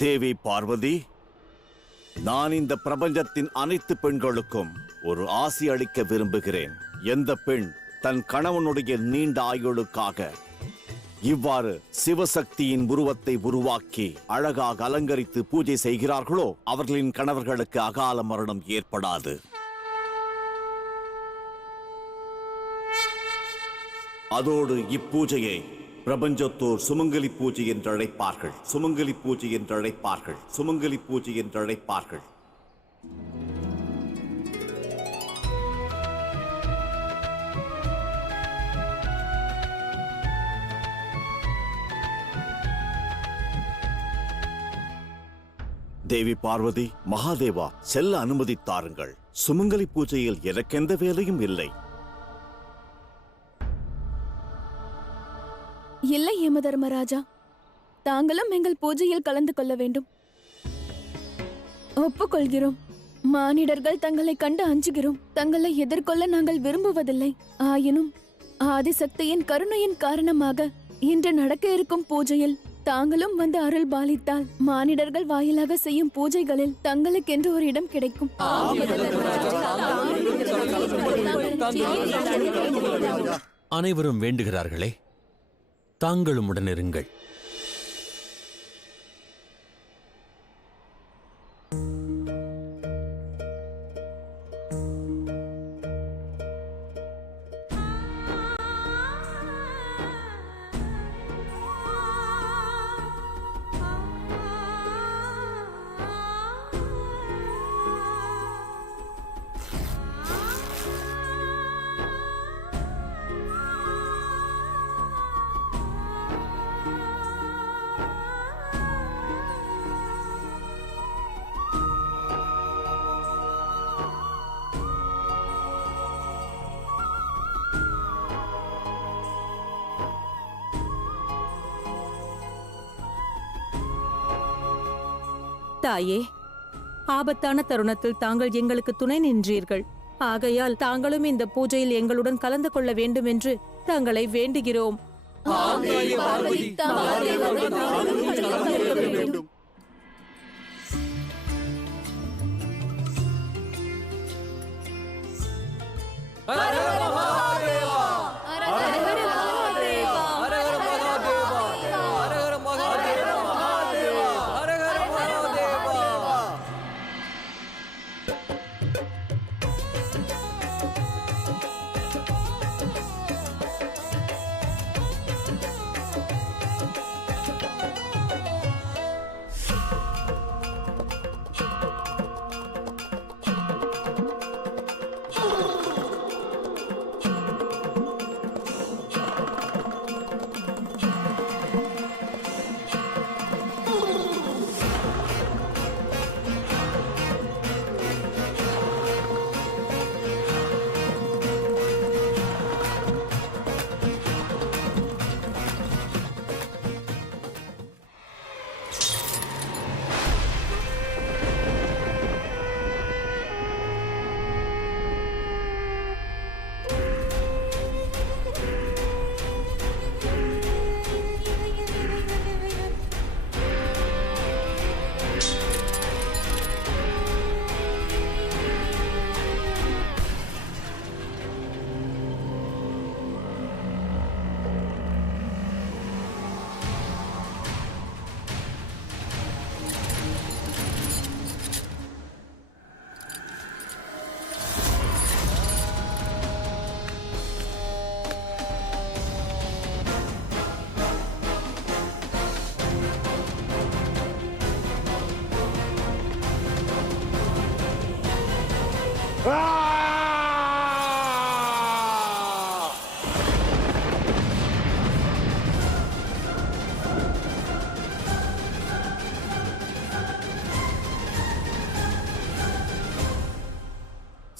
தேவி பார்வதி, நான் இந்த பிரபஞ்சத்தின் அனைத்து பெண்களுக்கும் ஒரு ஆசி அளிக்க விரும்புகிறேன். எந்த பெண் தன் கணவனுடைய நீண்ட ஆயுளுக்காக இவ்வாறு சிவசக்தியின் உருவத்தை உருவாக்கி அழகாக அலங்கரித்து பூஜை செய்கிறார்களோ அவர்களின் கணவர்களுக்கு அகால மரணம் ஏற்படாது. அதோடு இப்பூஜையை பிரபஞ்சத்தோர் சுமங்கலி பூஜை என்று அழைப்பார்கள். சுமங்கலி பூஜை என்று அழைப்பார்கள். சுமங்கலி பூஜை என்று அழைப்பார்கள். தேவி பார்வதி, மகாதேவா, செல்ல அனுமதித்தாருங்கள். சுமங்கலி பூஜையில் எனக்கெந்த வேலையும் இல்லை. இல்லை யம தர்மராஜா, தாங்களும் எங்கள் பூஜையில் கலந்து கொள்ள வேண்டும். ஒப்புக்கொள்கிறோம். மானிடர்கள் தங்களை கண்டு அஞ்சுகிறோம். தங்களை எதிர்கொள்ள நாங்கள் விரும்புவதில்லை. ஆயினும் ஆதிசக்தியின் கருணையின் காரணமாக இன்று நடக்க இருக்கும் பூஜையில் தாங்களும் வந்து அருள் பாலித்தால் மானிடர்கள் வாயிலாக செய்யும் பூஜைகளில் தங்களுக்கென்று ஒரு இடம் கிடைக்கும். அனைவரும் வேண்டுகிறார்களே, தாங்களும் உடனிருங்கள். தாயே, ஆபத்தான தருணத்தில் தாங்கள் எங்களுக்கு துணை நின்றீர்கள். ஆகையால் தாங்களும் இந்த பூஜையில் எங்களுடன் கலந்து கொள்ள வேண்டும் என்று தங்களை வேண்டுகிறோம்.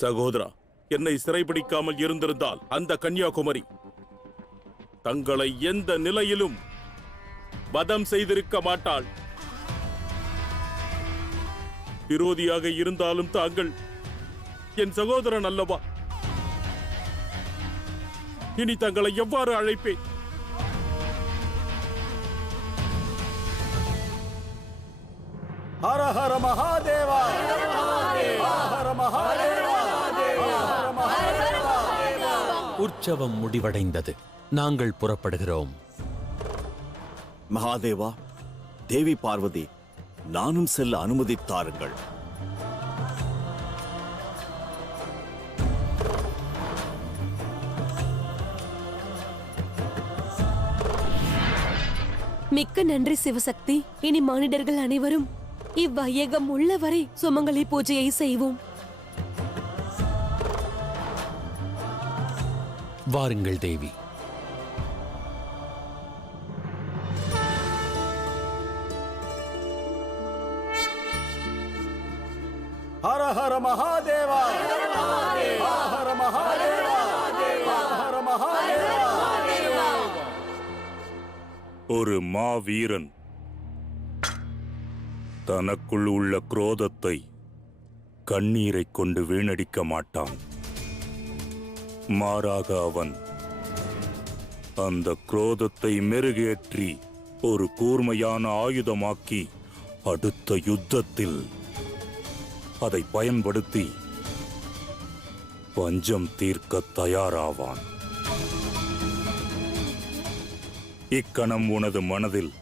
சகோதரா, என்னை சிறைபிடிக்காமல் இருந்திருந்தால் அந்த கன்னியாகுமரி தங்களை எந்த நிலையிலும் வதம் செய்திருக்க மாட்டாள். விரோதியாக இருந்தாலும் தாங்கள் என் சகோதரன் அல்லவா? இனி தங்களை எவ்வாறு அழைப்பேன்? ஹர ஹர மகாதேவா ஹர மகாதேவா உற்சவம் முடிவடைந்தது. நாங்கள் புறப்படுகிறோம். மகாதேவா, தேவி பார்வதி, நானும் செல்ல அனுமதித்தாருங்கள். மிக்க நன்றி சிவசக்தி. இனி மானிடர்கள் அனைவரும் இவ்வையகம் உள்ளவரை சுமங்கலி பூஜையை செய்வோம். வாருங்கள் தேவி. ஹர ஹர மகாதேவா ஹர மகாதேவா ஹர மகாதேவா. ஒரு மாவீரன் தனக்குள் உள்ள குரோதத்தை கண்ணீரை கொண்டு வீணடிக்க மாட்டான். மாறாக அவன் அந்த குரோதத்தை மெருகேற்றி ஒரு கூர்மையான ஆயுதமாக்கி அடுத்த யுத்தத்தில் அதை பயன்படுத்தி பஞ்சம் தீர்க்க தயாராவான். இக்கணம் உனது மனதில்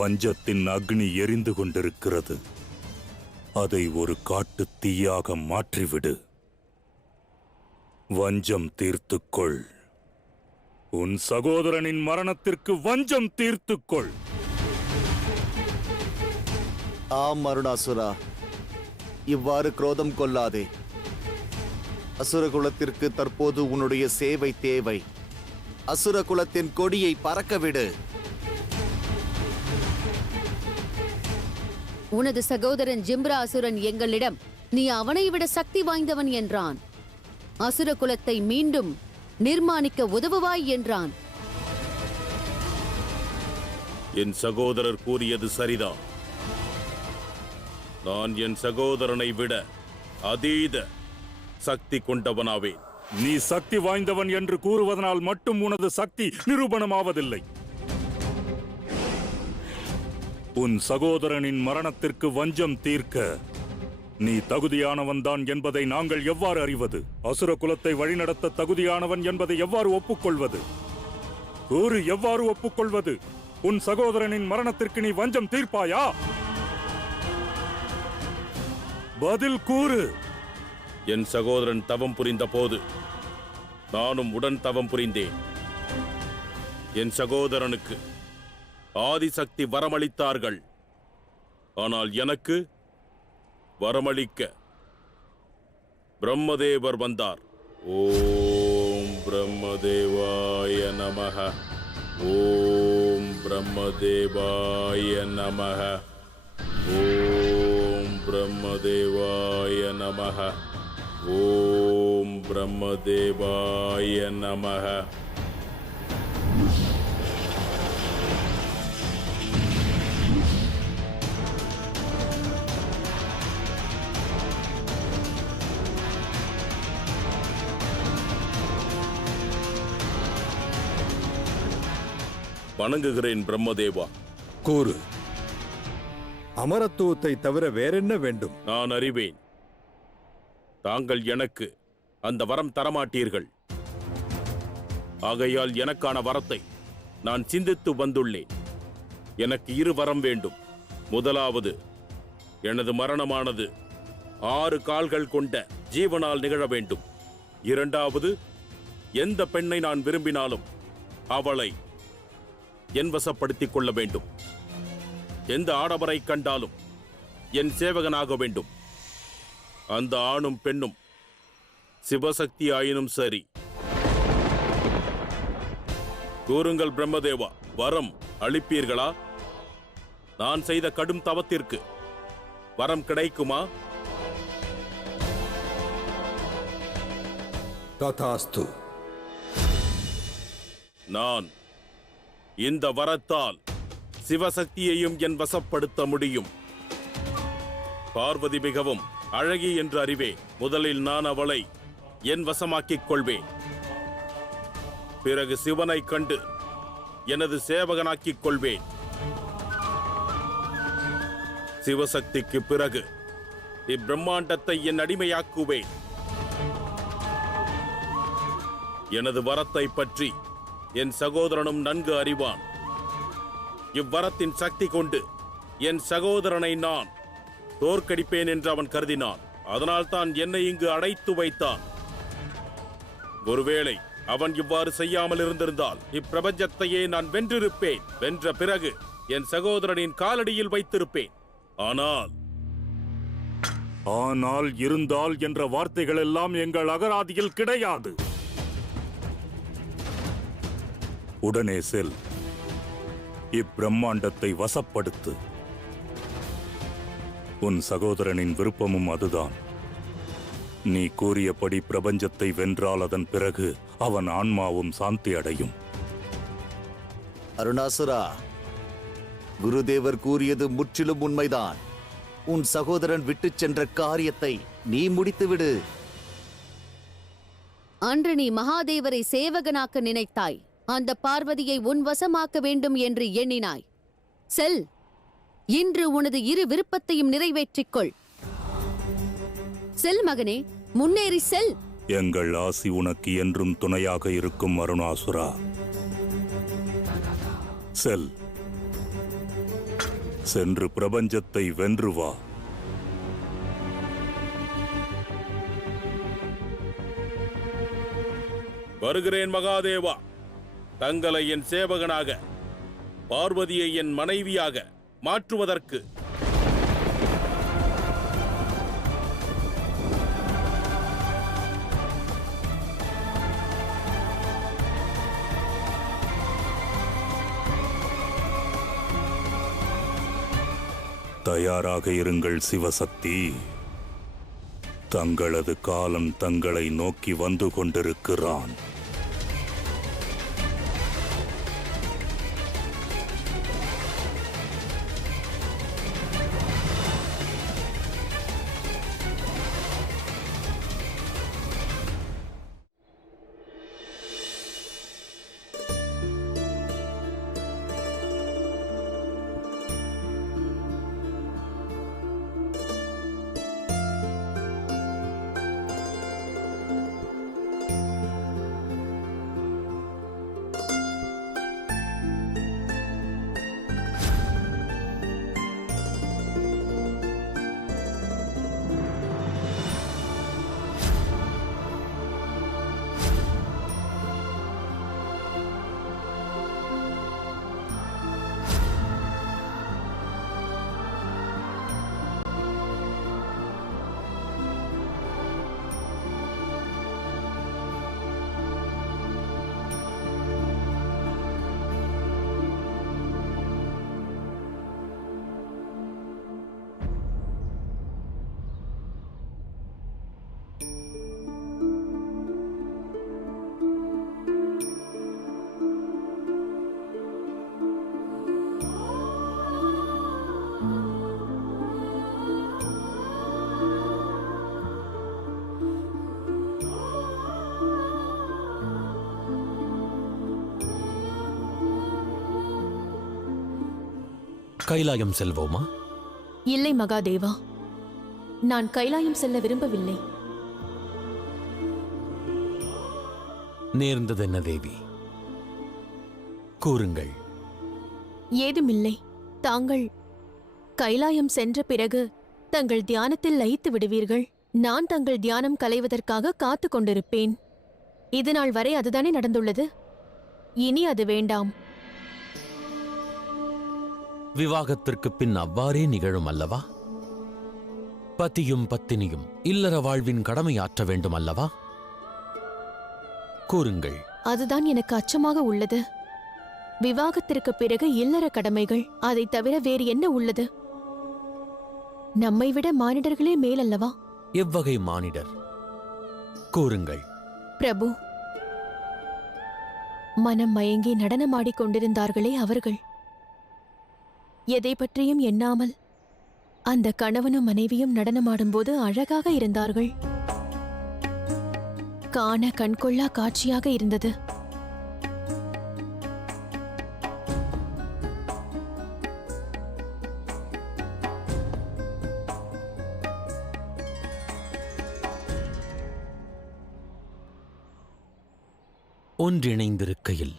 வஞ்சத்தின் அக்னி எரிந்து கொண்டிருக்கிறது. அதை ஒரு காட்டுத் தீயாக மாற்றிவிடு. வஞ்சம் தீர்த்துக்கொள். உன் சகோதரனின் மரணத்திற்கு வஞ்சம் தீர்த்துக்கொள். ஆம் அருணாசுரா, இவ்வாறு குரோதம் கொள்ளாதே. அசுர குலத்திற்கு தற்போது உன்னுடைய சேவை தேவை. அசுர குலத்தின் கொடியை பறக்கவிடு. உனது சகோதரன் ஜிம்ரா அசுரன் எங்களிடம் நீ அவனை விட சக்தி வாய்ந்தவன் என்றான். அசுர குலத்தை மீண்டும் நிர்மாணிக்க உதவுவாய் என்றான். என் சகோதரர் கூறியது சரிதான். நான் என் சகோதரனை விட அதீத சக்தி கொண்டவனாவேன். நீ சக்தி வாய்ந்தவன் என்று கூறுவதனால் மட்டும் உனது சக்தி நிரூபணமாவதில்லை. உன் சகோதரனின் மரணத்திற்கு வஞ்சம் தீர்க்க நீ தகுதியானவன்தான் என்பதை நாங்கள் எவ்வாறு அறிவது? அசுர குலத்தை வழிநடத்த தகுதியானவன் என்பதை எவ்வாறு ஒப்புக்கொள்வது? கூறு, எவ்வாறு ஒப்புக்கொள்வது? உன் சகோதரனின் மரணத்திற்கு நீ வஞ்சம் தீர்ப்பாயா? பதில் கூறு. என் சகோதரன் தவம் புரிந்த போது நானும் உடன் தவம் புரிந்தேன். என் சகோதரனுக்கு ஆதிசக்தி வரமளித்தார்கள். ஆனால் எனக்கு வரமளிக்க பிரம்மதேவர் வந்தார். ஓம் பிரம்மதேவாய நமஹ. ஓம் பிரம்மதேவாய நமஹ. ஓம் பிரம்மதேவாய நமஹ. ஓம் பிரம்மதேவாய நமஹ. வணங்குகிறேன் பிரம்மதேவா. கூறு. அமரத்துவத்தை தவிர வேறென்ன வேண்டும்? நான் அறிவேன். தாங்கள் எனக்கு அந்த வரம் தரமாட்டீர்கள். ஆகையால் எனக்கான வரத்தை நான் சிந்தித்து வந்துள்ளேன். எனக்கு 2 வரம் வேண்டும். முதலாவது, எனது மரணமானது 6 கால்கள் கொண்ட ஜீவனால் நிகழ வேண்டும். இரண்டாவது, எந்த பெண்ணை நான் விரும்பினாலும் அவளை என் வசப்படுத்திக் கொள்ள வேண்டும். எந்த ஆடவரை கண்டாலும் என் சேவகனாக வேண்டும். அந்த ஆணும் பெண்ணும் சிவசக்தி ஆயினும் சரி. கூறுங்கள் பிரம்மதேவா, வரம் அளிப்பீர்களா? நான் செய்த கடும் தவத்திற்கு வரம் கிடைக்குமா? ததாஸ்து. நான் இந்த வரத்தால் சிவசக்தியையும் என் வசப்படுத்த முடியும். பார்வதி மிகவும் அழகி என்று அறிவேன். முதலில் நான் அவளை என் வசமாக்கிக் கொள்வேன். பிறகு சிவனை கண்டு எனது சேவகனாக்கிக் கொள்வேன். சிவசக்திக்கு பிறகு இப்பிரம்மாண்டத்தை என் அடிமையாக்குவேன். எனது வரத்தை பற்றி என் சகோதரனும் நன்கு அறிவான். இவ்வரத்தின் சக்தி கொண்டு என் சகோதரனை நான் தோற்கடிப்பேன் என்று அவன் கருதினான். அதனால்தான் என்னை இங்கு அடைத்து வைத்தான். ஒருவேளை அவன் இவ்வாறு செய்யாமல் இருந்திருந்தால் இப்பிரபஞ்சத்தையே நான் வென்றிருப்பேன். வென்ற பிறகு என் சகோதரனின் காலடியில் வைத்திருப்பேன். ஆனால் இருந்தால் என்ற வார்த்தைகள் எல்லாம் எங்கள் அகராதியில் கிடையாது. உடனே செல், இப்பிரம்மாண்டத்தை வசப்படுத்து. உன் சகோதரனின் விருப்பமும் அதுதான். நீ கூறியபடி பிரபஞ்சத்தை வென்றால் அதன் பிறகு அவன் ஆன்மாவும் சாந்தி அடையும். அருணாசுரா, குருதேவர் கூறியது முற்றிலும் உண்மைதான். உன் சகோதரன் விட்டுச் சென்ற காரியத்தை நீ முடித்துவிடு. அன்று நீ மகாதேவரை சேவகனாக்க நினைத்தாய். அந்த பார்வதியை உன் வசமாக்க வேண்டும் என்று எண்ணினாய். செல், இன்று உனது இரு விருப்பத்தையும் நிறைவேற்றிக் கொள். செல் மகனே, முன்னேறி செல். எங்கள் ஆசி உனக்கு என்றும் துணையாக இருக்கும் அருணாசுரா. செல், சென்று பிரபஞ்சத்தை வென்று வா. வருகிறேன் மகாதேவா. தங்களை என் சேவகனாக, பார்வதியை என் மனைவியாக மாற்றுவதற்கு. தயாராக இருங்கள் சிவசக்தி. தங்களது காலம் தங்களை நோக்கி வந்து கொண்டிருக்கிறான். கைலாயம் செல்வோமா? இல்லை மகாதேவா, நான் கைலாயம் செல்ல விரும்பவில்லை. நேர்ந்ததென்ன தேவி? கூறுங்கள். ஏதுமில்லை. தாங்கள் கைலாயம் சென்ற பிறகு தங்கள் தியானத்தில் லயித்து விடுவீர்கள். நான் தங்கள் தியானம் கலைவதற்காக காத்து கொண்டிருப்பேன். இதுநாள் வரை அதுதானே நடந்துள்ளது. இனி அது வேண்டாம். விவாகத்திற்கு பின் அவ்வாறே நிகழும் அல்லவா? பத்தியும் பத்தினியும் இல்லற வாழ்வின் கடமை ஆற்ற வேண்டும் அல்லவா? கூறுங்கள். அதுதான் எனக்கு அச்சமாக உள்ளது. விவாகத்திற்கு பிறகு இல்லற கடமைகள், அதை தவிர வேறு என்ன உள்ளது? நம்மை விட மானிடர்களே மேலல்லவா? எவ்வகை மானிடர்? கூறுங்கள். பிரபு, மனம் மயங்கி நடனமாடிக் கொண்டிருந்தார்களே அவர்கள். எதை பற்றியும் எண்ணாமல் அந்த கணவனும் மனைவியும் நடனமாடும்போது அழகாக இருந்தார்கள். காண கண்கொள்ளா காட்சியாக இருந்தது. ஒன்றிணைந்திருக்கையில்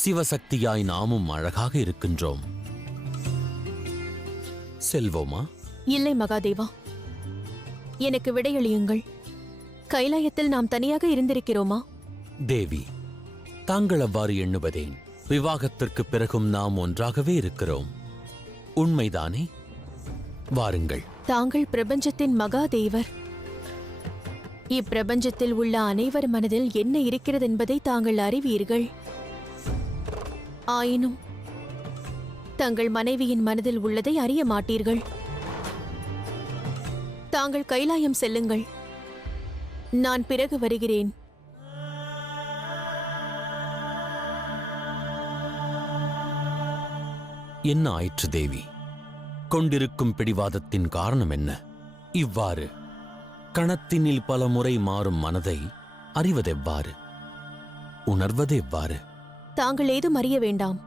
சிவசக்தியாய் நாமும் அழகாக இருக்கின்றோம். செல்வோமா? இல்லை மகாதேவா, எனக்கு விடையளியுங்கள். கைலாயத்தில் நாம் தனியாக இருந்திருக்கிறோமா? தேவி, தாங்கள் அவ்வாறு எண்ணுவதேன்? விவாகத்திற்கு பிறகும் நாம் ஒன்றாகவே இருக்கிறோம். உண்மைதானே? வாருங்கள். தாங்கள் பிரபஞ்சத்தின் மகாதேவர். இப்பிரபஞ்சத்தில் உள்ள அனைவர் மனதில் என்ன இருக்கிறது என்பதை தாங்கள் அறிவீர்கள். ஆயினும் தங்கள் மனைவியின் மனதில் உள்ளதை அறிய மாட்டீர்கள். தாங்கள் கைலாயம் செல்லுங்கள், நான் பிறகு வருகிறேன். என்ன ஆயிற்று தேவி? கொண்டிருக்கும் பிடிவாதத்தின் காரணம் என்ன? இவ்வாறு கணத்தினில் பல முறை மாறும் மனதை அறிவதெவ்வாறு? உணர்வதெவ்வாறு? தாங்கள் ஏதும் அறிய வேண்டாம்,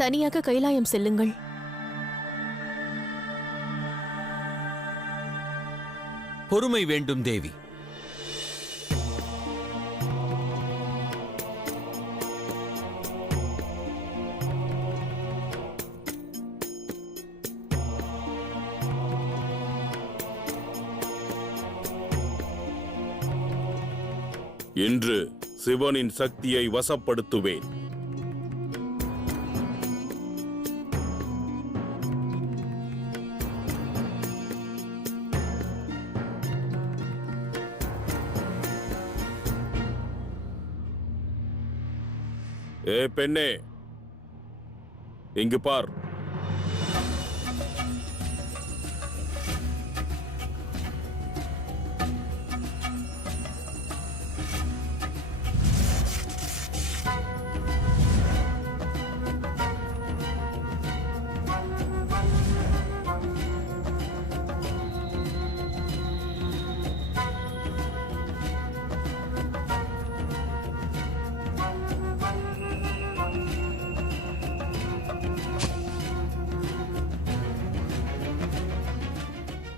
தனியாக கைலாயம் செல்லுங்கள். பொறுமை வேண்டும் தேவி. இன்று சிவனின் சக்தியை வசப்படுத்துவேன். ஏ பெண்ணே, இங்கு பார்.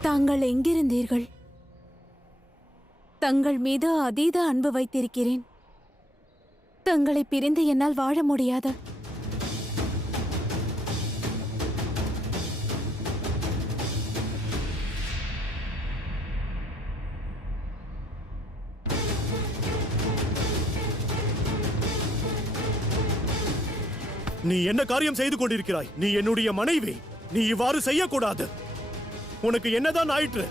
தாங்கள் எங்கிருந்தீர்கள்? தங்கள் மீது அதீத அன்பு வைத்திருக்கிறேன். தங்களை பிரிந்து என்னால் வாழ முடியாது. நீ என்ன காரியம் செய்து கொண்டிருக்கிறாய்? நீ என்னுடைய மனைவி. நீ இவ்வாறு செய்யக்கூடாது. உனக்கு என்னதான் ஆயிற்று?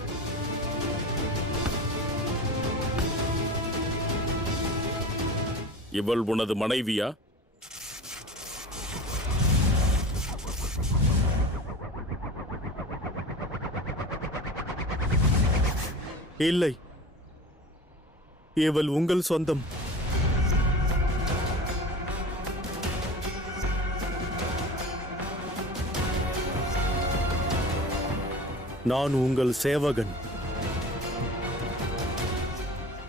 இவள் உனது மனைவியா? இல்லை, இவள் உங்கள் சொந்தம். நான் உங்கள் சேவகன்.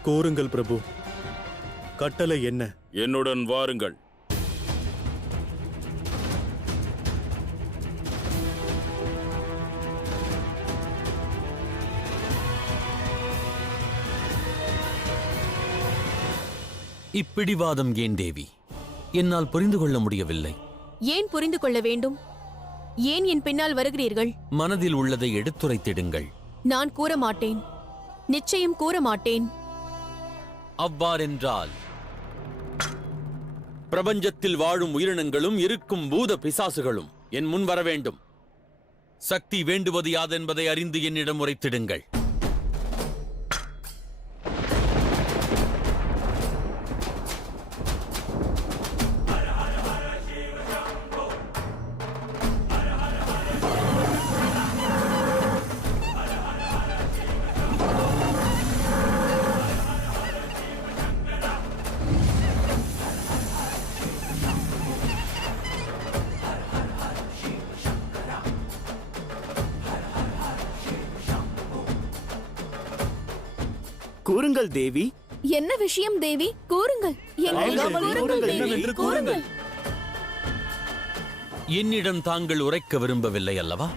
கூறுங்கள் பிரபு, கட்டளை என்ன? என்னுடன் வாருங்கள். இப்பிடிவாதம் ஏன் தேவி? என்னால் புரிந்து கொள்ள முடியவில்லை. ஏன் புரிந்து கொள்ள வேண்டும்? ஏன் என் பின்னால் வருகிறீர்கள்? மனதில் உள்ளதை எடுத்துரைத்திடுங்கள். நான் கூற மாட்டேன், நிச்சயம் கூற மாட்டேன். அவ்வாறென்றால் பிரபஞ்சத்தில் வாழும் உயிரினங்களும் இருக்கும் பூத பிசாசுகளும் என் முன் வர வேண்டும். சக்தி வேண்டுவது யாதென்பதை அறிந்து என்னிடம் உரைத்திடுங்கள். கூறுங்கள் தேவி. என்ன விஷயம் தேவி? கூறுங்கள். கூறுங்கள். என்னிடம் தாங்கள் உரைக்க விரும்பவில்லை அல்லவா?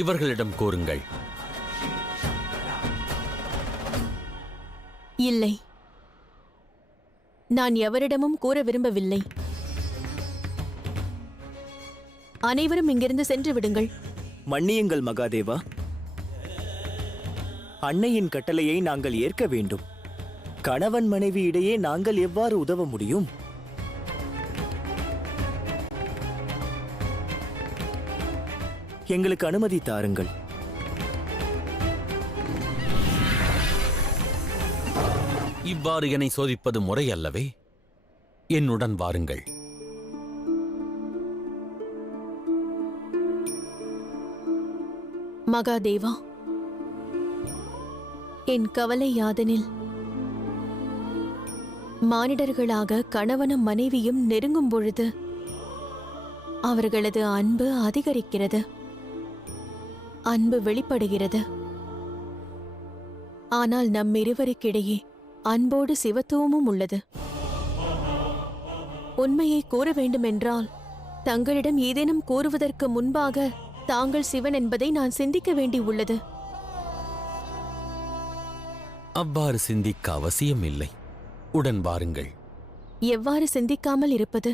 இவர்களிடம் கூறுங்கள். இல்லை, நான் எவரிடமும் கூற விரும்பவில்லை. அனைவரும் இங்கிருந்து சென்று விடுங்கள். மன்னியுங்கள் மகாதேவா. அன்னையின் கட்டளையை நாங்கள் ஏற்க வேண்டும். கணவன் மனைவி இடையே நாங்கள் எவ்வாறு உதவ முடியும்? எங்களுக்கு அனுமதி தாருங்கள். இவ்வாறு என்னை சோதிப்பது முறையல்லவே. என்னுடன் வாருங்கள். மகாதேவா, என் கவலை யாதெனில் மானிடர்களாக கணவனும் மனைவியும் நெருங்கும் பொழுது அவர்களது அன்பு அதிகரிக்கிறது, அன்பு வெளிப்படுகிறது. ஆனால் நம்மிருவருக்கிடையே அன்போடு சிவத்துவமும் உள்ளது. உண்மையை கூற வேண்டுமென்றால் தங்களிடம் ஏதேனும் கூறுவதற்கு முன்பாக தாங்கள் சிவன் என்பதை நான் சிந்திக்க வேண்டி உள்ளது. அவ்வாறு சிந்திக்க அவசியம் இல்லை. உடன் வாருங்கள். எவ்வாறு சிந்திக்காமல் இருப்பது?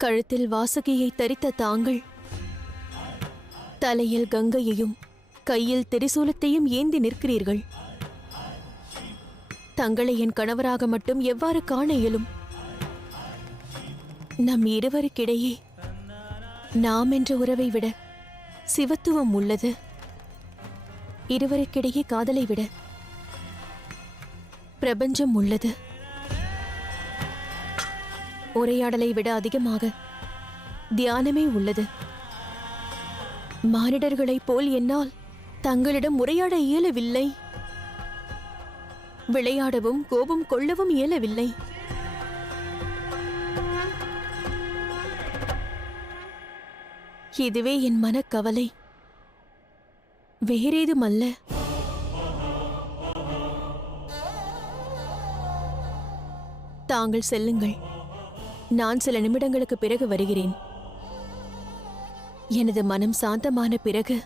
கழுத்தில் வாசுகியை தரித்த தாங்கள் தலையில் கங்கையையும் கையில் திரிசூலத்தையும் ஏந்தி நிற்கிறீர்கள். தங்களை என் கணவராக மட்டும் எவ்வாறு காண இயலும்? நம் இருவருக்கிடையே நாம் என்ற உறவை விட சிவத்துவம் உள்ளது. இருவருக்கிடையே காதலை விட பிரபஞ்சம் உள்ளது. உரையாடலை விட அதிகமாக தியானமே உள்ளது. மானிடர்களைப் போல் என்னால் தங்களிடம் உரையாட இயலவில்லை. விளையாடவும் கோபம் கொள்ளவும் இயலவில்லை. இதுவே என் மனக்கவலை, வேறேதுமல்ல. தாங்கள் செல்லுங்கள். நான் சில நிமிடங்களுக்கு பிறகு வருகிறேன். எனது மனம் சாந்தமான பிறகு,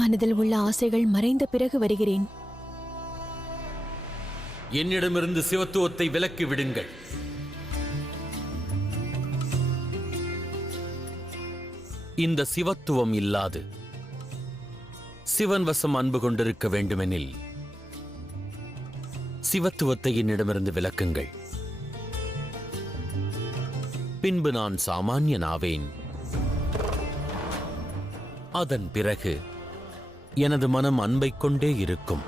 மனதில் உள்ள ஆசைகள் மறைந்த பிறகு வருகிறேன். என்னிடமிருந்து சிவத்துவத்தை விலக்கி விடுங்கள். இந்த சிவத்துவம் இல்லாது சிவன் வசம் அன்பு கொண்டிருக்க வேண்டுமெனில் சிவத்துவத்தை என்னிடமிருந்து விலக்குங்கள். பின்பு நான் சாமானியனாவேன். அதன் பிறகு எனது மனம் அன்பைக் கொண்டே இருக்கும்.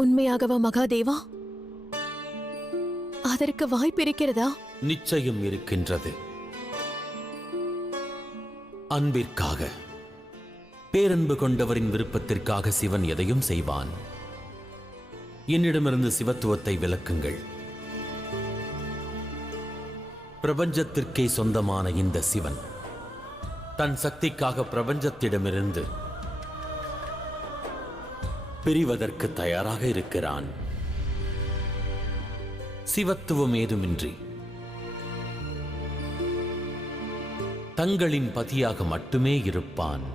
உண்மையாகவா மகாதேவா? அதற்கு வாய்ப்பு இருக்கிறதா? நிச்சயம் இருக்கின்றது. அன்பிற்காக, பேரன்பு கொண்டவரின் விருப்பத்திற்காக சிவன் எதையும் செய்வான். என்னிடமிருந்து சிவத்துவத்தை விலக்குங்கள். பிரபஞ்சத்திற்கே சொந்தமான இந்த சிவன் தன் சக்திக்காக பிரபஞ்சத்திடமிருந்து பிரிவதற்கு தயாராக இருக்கிறான். சிவத்துவம் ஏதுமின்றி தங்களின் பதியாக மட்டுமே இருப்பான்.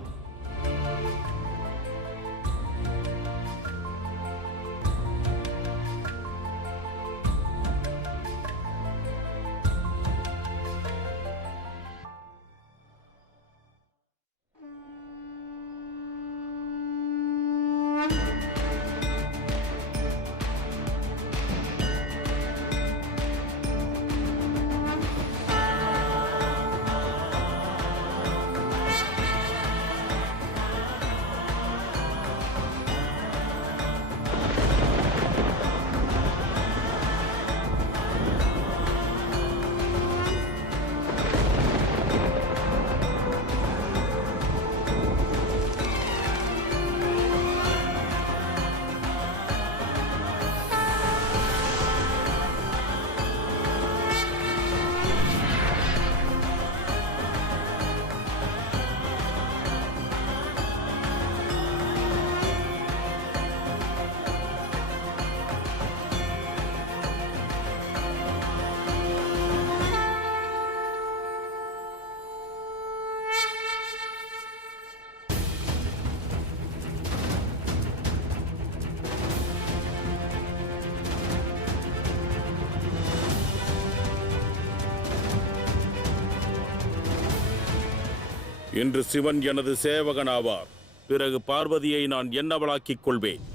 இன்று சிவன் எனது சேவகனாவார். பிறகு பார்வதியை நான் என்னவளாக்கிக் கொள்வேன்.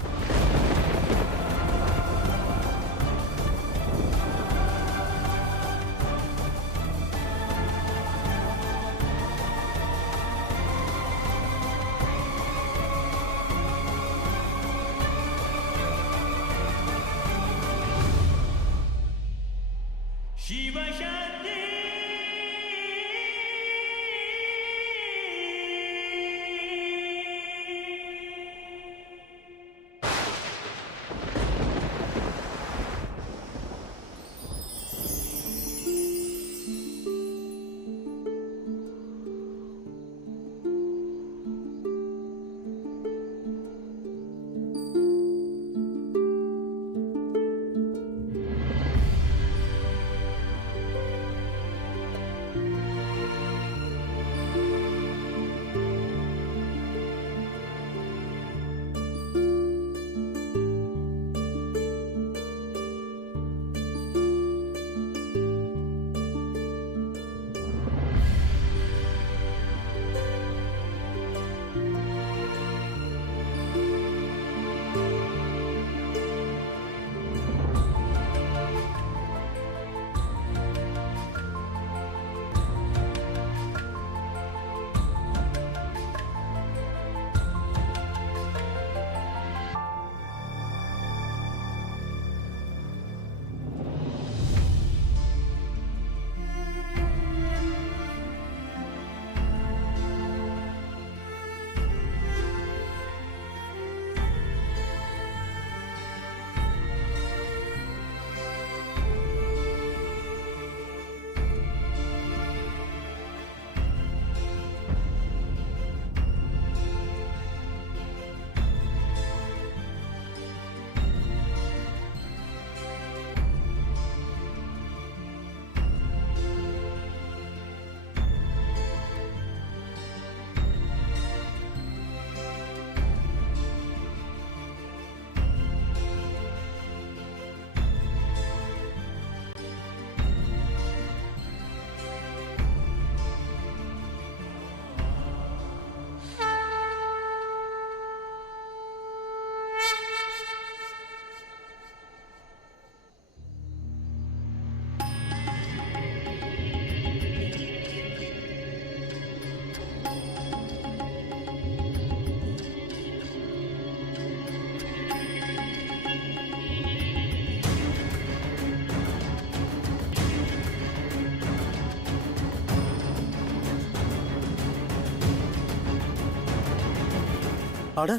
அட,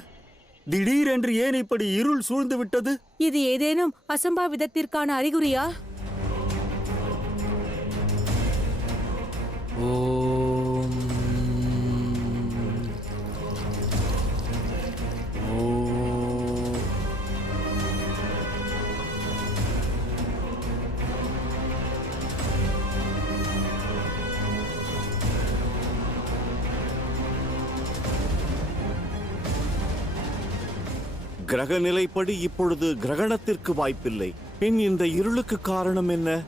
திடீரென்று ஏன் இப்படி இருள் சூழ்ந்து விட்டது? இது ஏதேனும் அசம்பாவிதத்திற்கான அறிகுறியா? ஓம் கிரக நிலைப்படி இப்பொழுது கிரகணத்திற்கு வாய்ப்பில்லை. பின் இந்த இருளுக்கு காரணம் என்ன?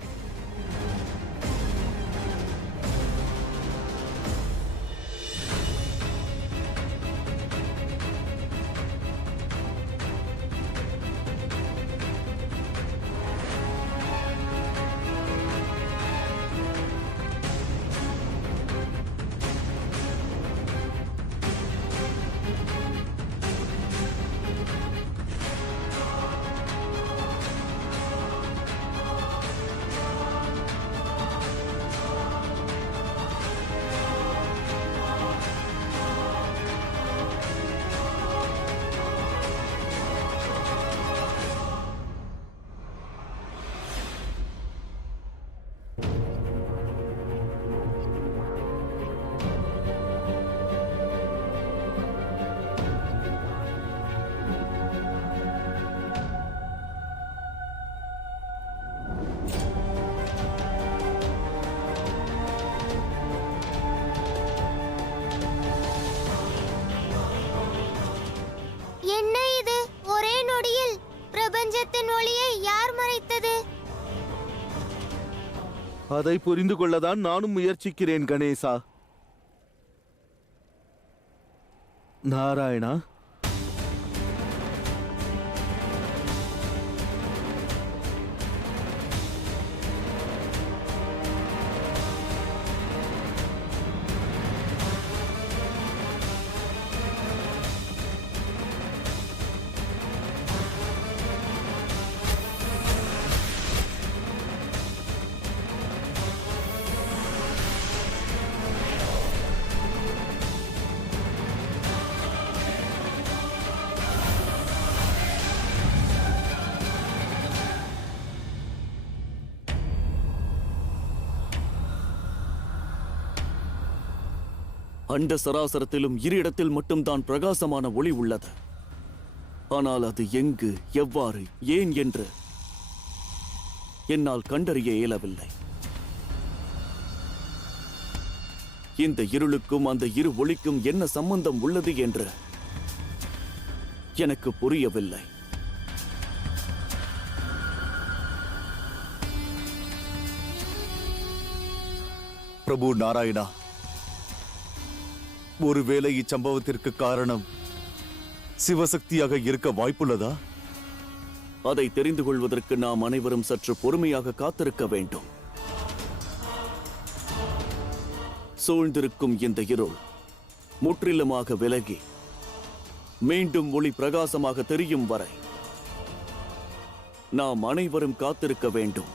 என்ன இது? ஒரே நொடியில் பிரபஞ்சத்தின் ஒளியை யார் மறைத்தது? அதை புரிந்து கொள்ளதான் நானும் முயற்சிக்கிறேன் கணேசா. நாராயணா, அண்ட சராசரத்திலும் இரு இடத்தில் மட்டும்தான் பிரகாசமான ஒளி உள்ளது. ஆனால் அது எங்கு, எவ்வாறு, ஏன் என்று என்னால் கண்டறிய இயலவில்லை. இந்த இருளுக்கும் அந்த இரு ஒளிக்கும் என்ன சம்பந்தம் உள்ளது என்று எனக்கு புரியவில்லை. பிரபு நாராயணா, ஒருவேளை இச்சம்பவத்திற்கு காரணம் சிவசக்தியாக இருக்க வாய்ப்புள்ளதா? அதை தெரிந்து கொள்வதற்கு நாம் அனைவரும் சற்று பொறுமையாக காத்திருக்க வேண்டும். சூழ்ந்திருக்கும் இந்த இருள் முற்றிலுமாக விலகி மீண்டும் ஒளி பிரகாசமாக தெரியும் வரை நாம் அனைவரும் காத்திருக்க வேண்டும்.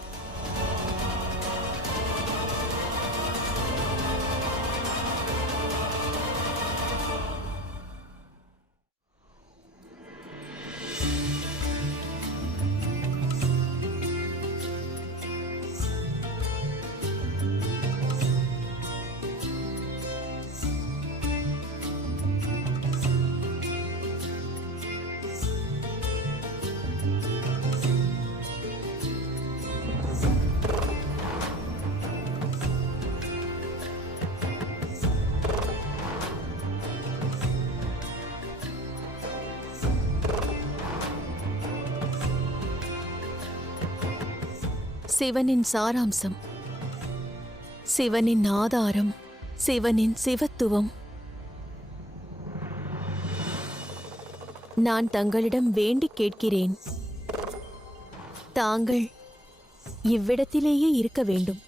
சிவனின் சாராம்சம், சிவனின் ஆதாரம், சிவனின் சிவத்துவம். நான் தங்களிடம் வேண்டிக் கேட்கிறேன், தாங்கள் இவ்விடத்திலேயே இருக்க வேண்டும்.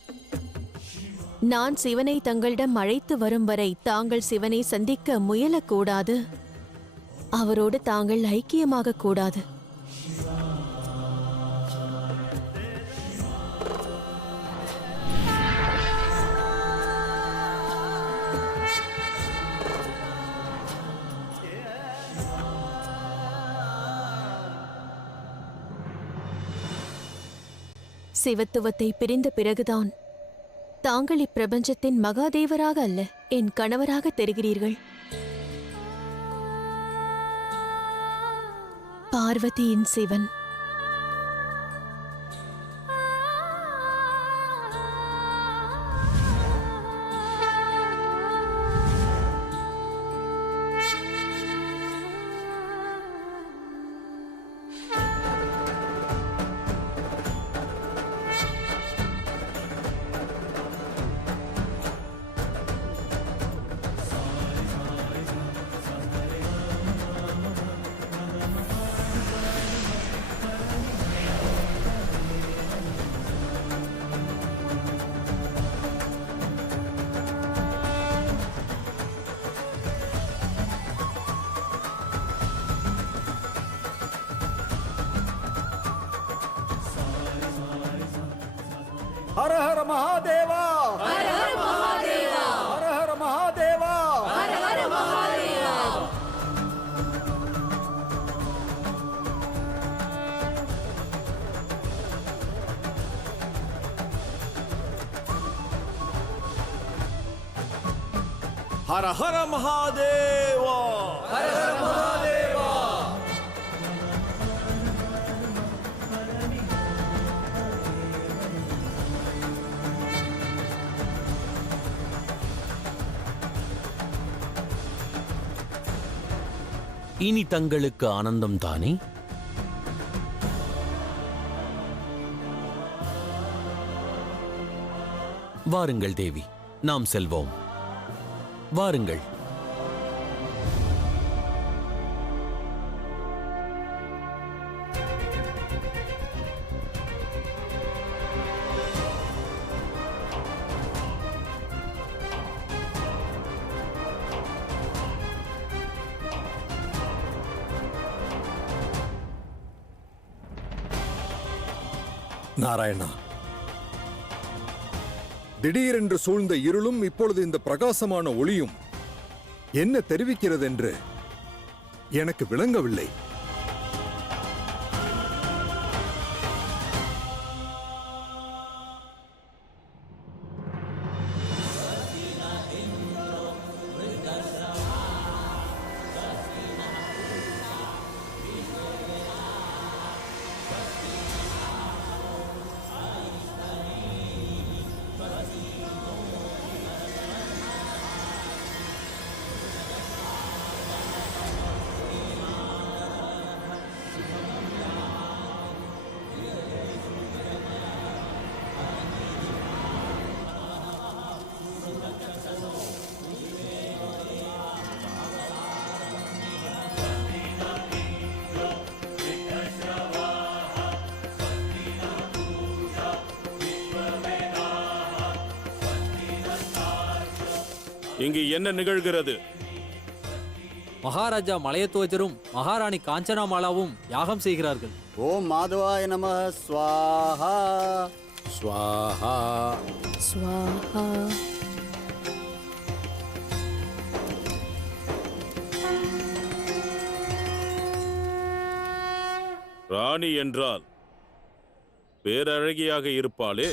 நான் சிவனை தங்களிடம் அழைத்து வரும் வரை தாங்கள் சிவனை சந்திக்க முயலக்கூடாது. அவரோடு தாங்கள் ஐக்கியமாக கூடாது. சிவத்துவத்தை பிரிந்த பிறகுதான் தாங்கள் இப்பிரபஞ்சத்தின் மகாதேவராக அல்ல, என் கணவராக தெரிகிறீர்கள். பார்வதியின் சிவன். ஹர ஹர மகாதேவா, ஹர ஹர மகாதேவா, ஹர ஹர மகாதேவா, ஹர ஹர மகாதேவா. ஹர ஹர மகாதேவா, ஹர ஹர மகாதேவா. இனி தங்களுக்கு ஆனந்தம் தானே? வாருங்கள் தேவி, நாம் செல்வோம். வாருங்கள். நாராயணா, திடீரென்று சூழ்ந்த இருளும் இப்பொழுது இந்த பிரகாசமான ஒளியும் என்ன தெரிவிக்கிறதென்று எனக்கு விளங்கவில்லை. இங்கு என்ன நிகழ்கிறது? மகாராஜா மலையத்துவஜரும் மகாராணி காஞ்சனாமாலாவும் யாகம் செய்கிறார்கள். ஓம் மாதவாய நம ஸ்வாஹா. ஸ்வாஹா ஸ்வாஹா. ராணி என்றால் பேரழகியாக இருப்பாளே.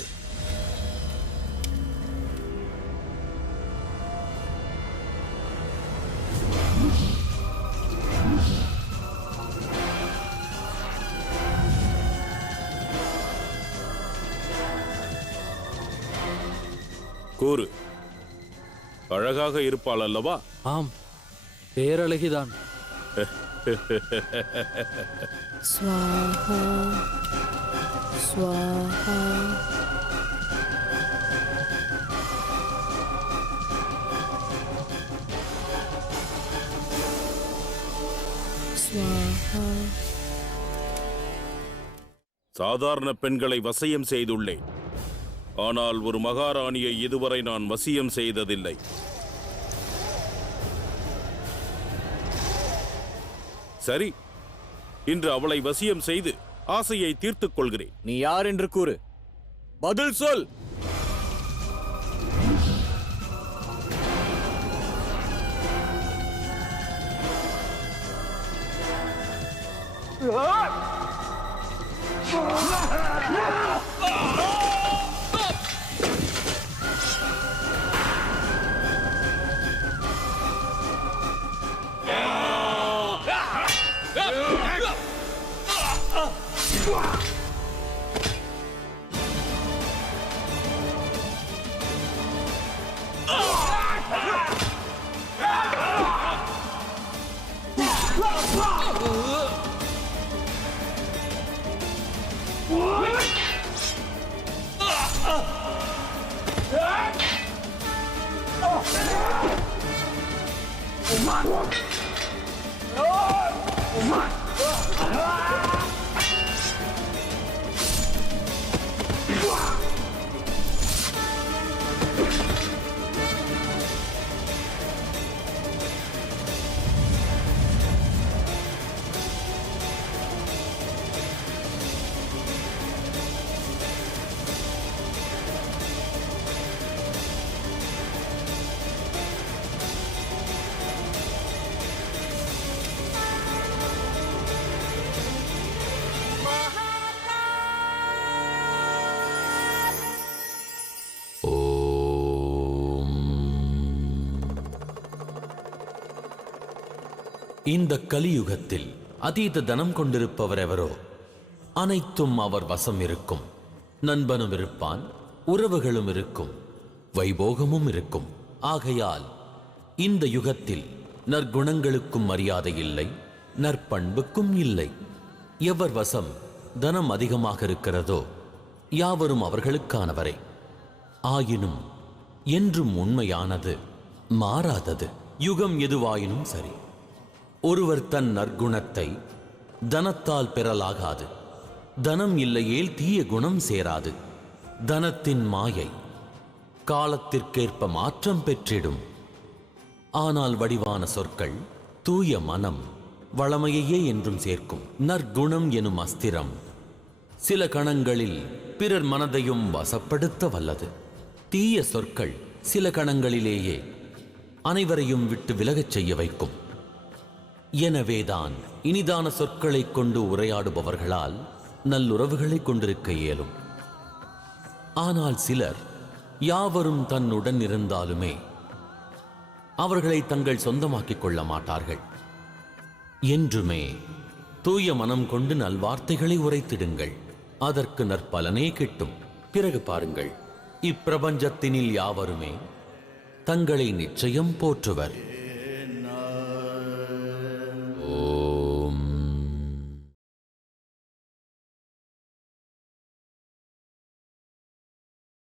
கூறு, அழகாக இருப்பாள் அல்லவா? ஆம், பேரழகிதான். ஸ்வாஹா ஸ்வாஹா. ஸ்வாஹா. சாதாரண பெண்களை வசியம் செய்துள்ளேன், ஆனால் ஒரு மகாராணியை இதுவரை நான் வசியம் செய்ததில்லை. சரி, இன்று அவளை வசியம் செய்து ஆசையை தீர்த்துக் கொள்கிறேன். நீ யார் என்று கூறு, பதில் சொல். இந்த கலியுகத்தில் அதீத தனம் கொண்டிருப்பவர் எவரோ அனைத்தும் அவர் வசம் இருக்கும். நண்பனும் இருப்பான், உறவுகளும் இருக்கும், வைபோகமும் இருக்கும். ஆகையால் இந்த யுகத்தில் நற்குணங்களுக்கும் மரியாதை இல்லை, நற்பண்புக்கும் இல்லை. எவர் வசம் தனம் அதிகமாக இருக்கிறதோ யாவரும் அவர்களுக்கானவரே. ஆயினும் என்றும் உண்மையானது, மாறாதது. யுகம் எதுவாயினும் சரி, ஒருவர் தன் நற்குணத்தை தனத்தால் பெறலாகாது. தனம் இல்லையேல் தீய குணம் சேராது. தனத்தின் மாயை காலத்திற்கேற்ப மாற்றம் பெற்றிடும். ஆனால் வடிவான சொற்கள் தூய மனம் வளமையையே என்றும் சேர்க்கும். நற்குணம் எனும் அஸ்திரம் சில கணங்களில் பிறர் மனதையும் வசப்படுத்த வல்லது. தீய சொற்கள் சில கணங்களிலேயே அனைவரையும் விட்டு விலகச் செய்ய வைக்கும். எனவேதான் இனிதான சொற்களைக் கொண்டு உரையாடுபவர்களால் நல்லுறவுகளை கொண்டிருக்க இயலும். ஆனால் சிலர் யாவரும் தன்னுடன் இருந்தாலுமே அவர்களை தங்கள் சொந்தமாக்கிக் கொள்ள மாட்டார்கள். என்றுமே தூய மனம் கொண்டு நல்வார்த்தைகளை உரைத்திடுங்கள், அதற்கு நற்பலனே கிட்டும். பிறகு பாருங்கள், இப்பிரபஞ்சத்தினில் யாவருமே தங்களை நிச்சயம் போற்றுவர்.